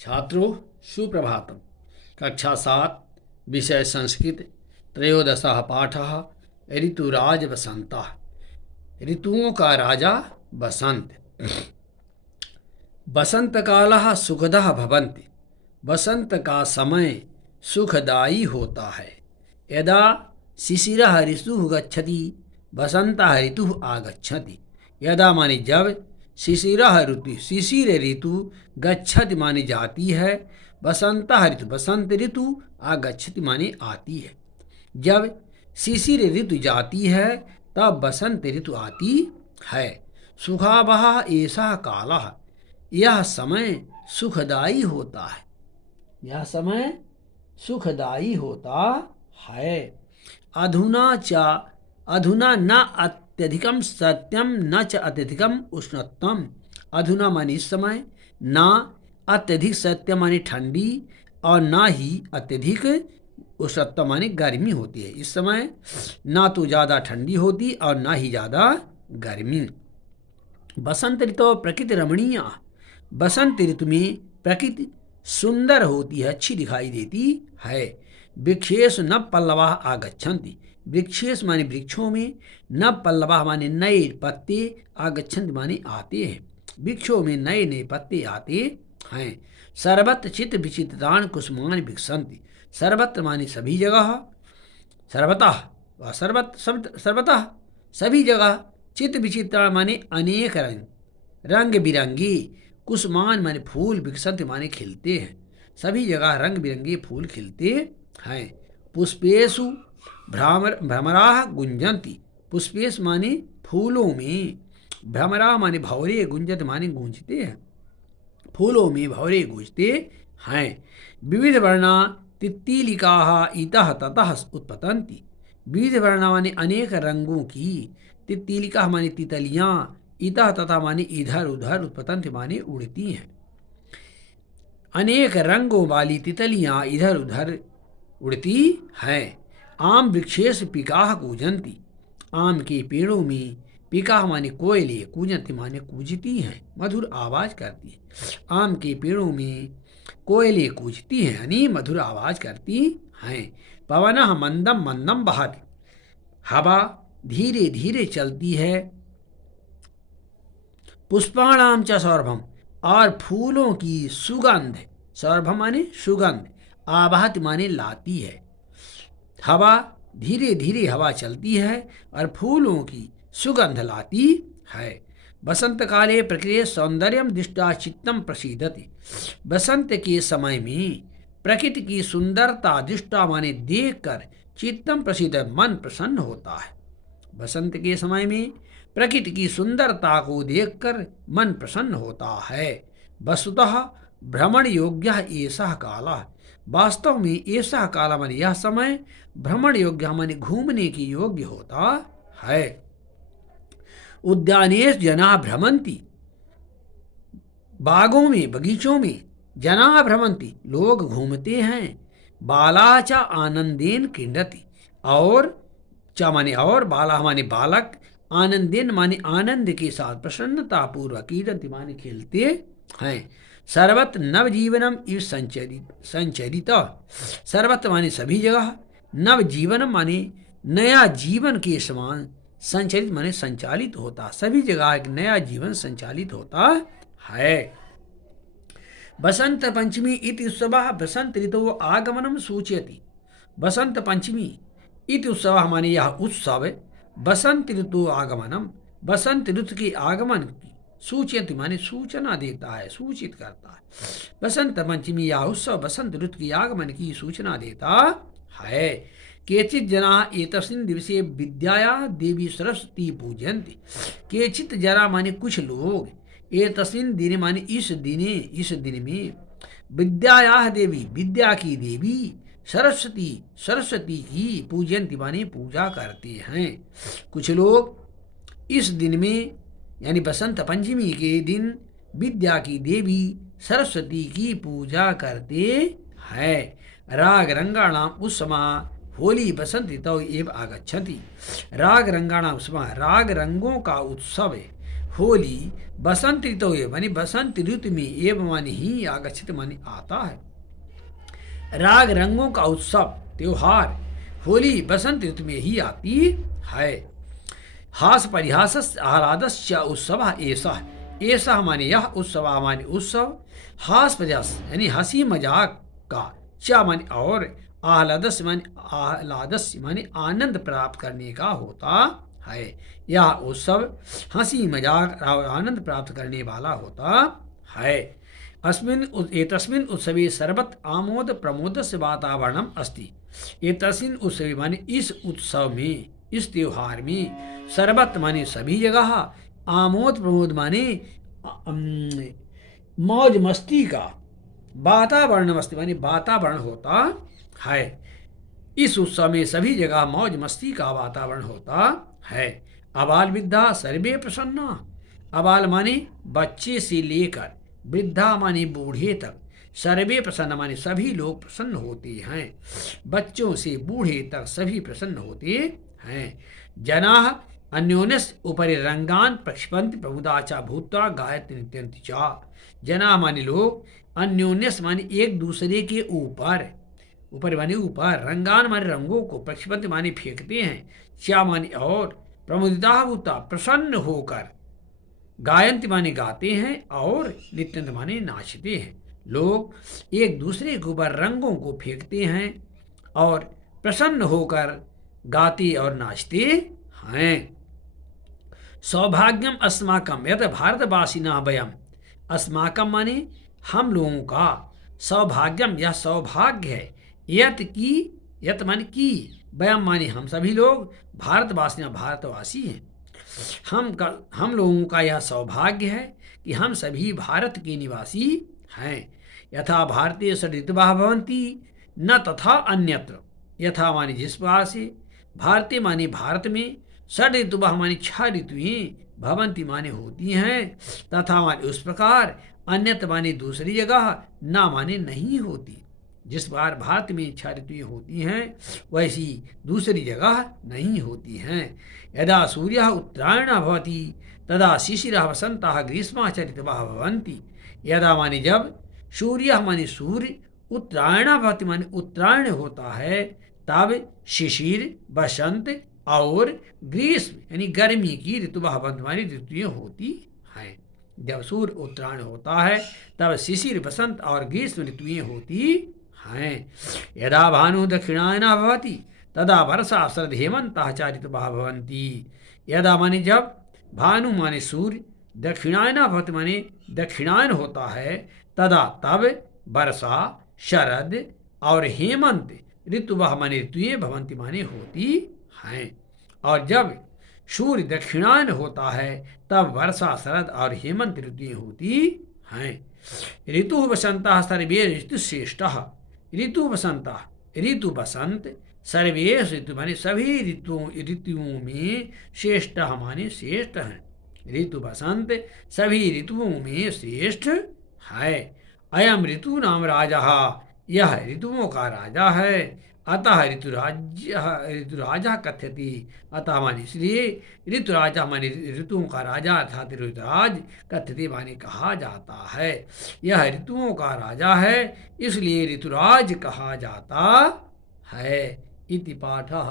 छात्रों सुप्रभातम। कक्षा 7 विषय संस्कृत। त्रयोदशः पाठः ऋतुराज बसंतः। ऋतुओं का राजा बसंत। बसंत कालः सुखदः भवन्ति। बसंत का समय सुखदायी होता है। यदा शिशिरः ऋतुः गच्छति बसंतः ऋतुः आगच्छति। यदा माने जब, शिशिर ऋतु गच्छति माने जाती है, बसंतः ऋतु बसंत ऋतु आगच्छति माने आती है। जब शिशिर ऋतु जाती है तब बसंत ऋतु आती है। सुखावह एषः कालः, यह समय सुखदायी होता है। यह समय सुखदायी होता है। अधुना न अत्यधिकम सत्यम न च अत्यधिकम उष्णत्वम। अधुना माने इस समय, ना अत्यधिक सत्य माने ठंडी, और ना ही अत्यधिक उष्णत्व माने गर्मी होती है। इस समय ना तो ज़्यादा ठंडी होती और ना ही ज़्यादा गर्मी। बसंत ऋतु प्रकृति रमणीय। बसंत ऋतु में प्रकृति सुंदर होती है, अच्छी दिखाई देती है। वृक्षेषु नव पल्लवाः आगच्छन्ति। वृक्षेष माने वृक्षों में, नव पल्लवाः माने नए पत्ते, आगच्छन्ति माने आते हैं। वृक्षों में नए नए पत्ते आते हैं। सर्वत्र चित्त विचित्राणि कुसुमानि विकसन्ति। सर्वत्र माने सभी जगह, सर्वतः व सर्वतः सभी जगह, चित्त विचित्र माने अनेक रंग, रंग बिरंगी, कुसुमान माने फूल, विकसंत माने खिलते हैं। सभी जगह रंग बिरंगे फूल खिलते हैं। पुष्पेषु भ्रमराः गुंजन्ति। पुष्पेश माने फूलों में, भ्रमराः माने भंवरे, गुंजत माने गूंजते हैं। फूलों में भंवरे गूंजते हैं। विविध वर्णा तित्तिलिकाः इतः ततः उत्पतन्ति। विविध वर्णा माने अनेक रंगों की, तित्तिलिकाः माने तितलियाँ, इतः तथा माने इधर उधर, उत्पतन्ति माने उड़ती हैं। अनेक रंगों वाली तितलियाँ इधर उधर उड़ती हैं। आम वृक्षेषु पिकाः कूजन्ति। आम के पेड़ों में पिकाः माने कोयले, कूजन्ति माने कूजती हैं, मधुर आवाज करती है। आम के पेड़ों में कोयले कूजती हैं, यानी मधुर आवाज करती हैं। पवनः मंदम मंदम बहति। हवा धीरे धीरे चलती है। पुष्पाणाम च सौरभम, और फूलों की सुगंध, सौरभम माने सुगंध, आवाहत माने लाती है। हवा धीरे धीरे हवा चलती है और फूलों की सुगंध लाती है। बसंत काले प्रकृति सौंदर्यम दृष्ट्वा चित्तम प्रसीदति। बसंत के समय में प्रकृति की सुंदरता दृष्टा माने देखकर चित्तम प्रसीद, मन प्रसन्न होता है। बसंत के समय में प्रकृति की सुंदरता को देखकर मन प्रसन्न होता है। वस्तुतः भ्रमण योग्य एषः कालः। वास्तव में ऐसा काल माने यह समय भ्रमण योग्य माने घूमने की योग्य होता है। उद्यानेषु जनाः भ्रमन्ति। बागों में, बगीचों में, जनाः भ्रमन्ति, लोग घूमते हैं। बाला च आनंदेन क्रीडति। और च माने और, बाला माने बालक, आनंदेन माने आनंद के साथ, प्रसन्नता पूर्वक, क्रीडति माने खेलते हैं। सर्वत्र नवजीवनम इव संचरित। सर्वत्र माने सभी जगह, नवजीवनम माने नया जीवन के समान, संचरित माने संचालित होता। सभी जगह एक नया जीवन संचालित होता है। बसंत पंचमी इति उत्सवः बसंत ऋतु आगमनम सूचयति। बसंत पंचमी इति उत्सवः माने यह उत्सव, बसंत ऋतु आगमनम, बसंत ऋतु के आगमन की सूचयति माने सूचना देता है, सूचित करता है। बसंत पंचमी यह उत्सव बसंत ऋतु के आगमन की सूचना देता है। केचित् जनाः एतस्मिन् दिवसे विद्यायाः देवी सरस्वती पूजयन्ति। केचित् जना माने कुछ लोग, एतस्मिन् दिने माने इस दिन में, विद्यायाः देवी विद्या की देवी, सरस्वती की पूजयन्ति माने पूजा करते हैं। कुछ लोग इस दिन में यानी बसंत पंचमी के दिन विद्या की देवी सरस्वती की पूजा करते हैं। राग रंगाणाम उत्समा होली बसंत ऋतौ एव आगच्छति। राग रंगाणाम उत्समा, राग रंगों का उत्सव है। होली बसंत ऋतु मानी बसंत ऋतु में एवं मानी ही आगच्छित मानी आता है। राग रंगों का उत्सव त्योहार होली बसंत ऋतु में ही आती है। हास परिहास आह्लादस्य उत्सव ऐसा माने यह उत्सव माने उत्सव, हास परिहास यानी हंसी मजाक का, च माने और, आह्लादस्य माने आनंद प्राप्त करने का होता है। यह उत्सव हंसी मजाक और आनंद प्राप्त करने वाला होता है। एतस्मिन् उत्सवे सर्वत्र आमोद प्रमोदस्य वातावरणम अस्ति। एतस्मिन् उत्सवे माने इस उत्सव में, इस त्योहार में, सर्वत्र माने सभी जगह, आमोद प्रमोद माने मौज मस्ती का, वातावरण मस्ती माने वातावरण होता है। इस उत्सव में सभी जगह मौज मस्ती का वातावरण होता है। अबाल वृद्धा सर्वे प्रसन्ना। अबाल माने बच्चे से लेकर वृद्धा माने बूढ़े तक, सर्वे प्रसन्न माने सभी लोग प्रसन्न होते हैं। बच्चों से बूढ़े तक सभी प्रसन्न होते हैं। जनाः अन्योन्यस्य उपरि रंगान प्रक्षिपन्ति प्रमुदाचा भूत्वा गायन्ति नृत्यन्ति च। जनाः माने लोग, अन्योन्यस्य माने एक दूसरे के ऊपर, ऊपर माने ऊपर, रंगान माने रंगों को, प्रक्षिपन्ति माने फेंकते हैं, च माने और, प्रमुदिता भूता प्रसन्न होकर, गायन्ति माने गाते हैं और नृत्यन्ति माने नाचते हैं। लोग एक दूसरे के ऊपर रंगों को फेंकते हैं और प्रसन्न होकर गाते और नाचते हैं। सौभाग्यम अस्माकम यत भारतवासिना वयम। अस्माकम माने हम लोगों का, सौभाग्यम यह सौभाग्य है, यत माने की, वयम माने हम सभी लोग, भारतवासिना भारतवासी हैं। हम लोगों का यह सौभाग्य है कि हम सभी भारत के निवासी हैं। यथा भारतीय षड्ऋतवः भवन्ति न तथा अन्यत्र। यथा माने जिस प्रकार से, भारतीय माने भारत में, षड्ऋतवः माने 6 ऋतुएं, भवन्ति माने होती हैं, तथा माने उस प्रकार, अन्यत्र माने दूसरी जगह, न माने नहीं होती। जिस बार भारत में 6 ऋतुएं होती हैं वैसी दूसरी जगह नहीं होती हैं। यदा सूर्यः उत्तरायणः भवति तदा शिशिरः वसन्तः ग्रीष्मः च ऋतवः भवन्ति। यदा माने जब, सूर्यः माने सूर्य, उत्तरायणः भवति माने उत्तरायण होता है, तब शिशिर, बसंत और ग्रीष्म यानी गर्मी की ऋतुवः भवन्ति माने ऋतुएं होती हैं। जब सूर्य उत्तरायण होता है तब शिशिर, बसंत और ग्रीष्म ऋतुएं होती हैं। यदा भानु दक्षिणायनः भवति तदा वर्षा शरद हेमन्तः च ऋतवः भवन्ति। यदा माने जब, भानु माने सूर्य, दक्षिणायनः भवति माने दक्षिणायन होता है, तदा तब वर्षा, शरद और हेमंत ऋतुवः माने ऋतुएं भवन्ति माने होती हैं। और जब सूर्य दक्षिणायन होता है तब वर्षा, शरद और हेमंत ऋतुएं होती हैं। ऋतु वसंतः सर्वे ऋतुश्रेष्ठः। ऋतु वसंतः, ऋतु बसंत, सर्वे ऋतु माने सभी ऋतुओं में, श्रेष्ठ माने श्रेष्ठ हैं। ऋतु बसंत सभी ऋतुओं में श्रेष्ठ है। अयम ऋतु नाम राजा, यह ऋतुओं का राजा है। अतः ऋतुराजा कथ्यति। अतः माने इसलिए ऋतुराजा माने ऋतुओं का राजा अर्थात ऋतुराज, कथ्यति माने कहा जाता है। यह ऋतुओं का राजा है इसलिए ऋतुराज कहा जाता है। इति पाठः।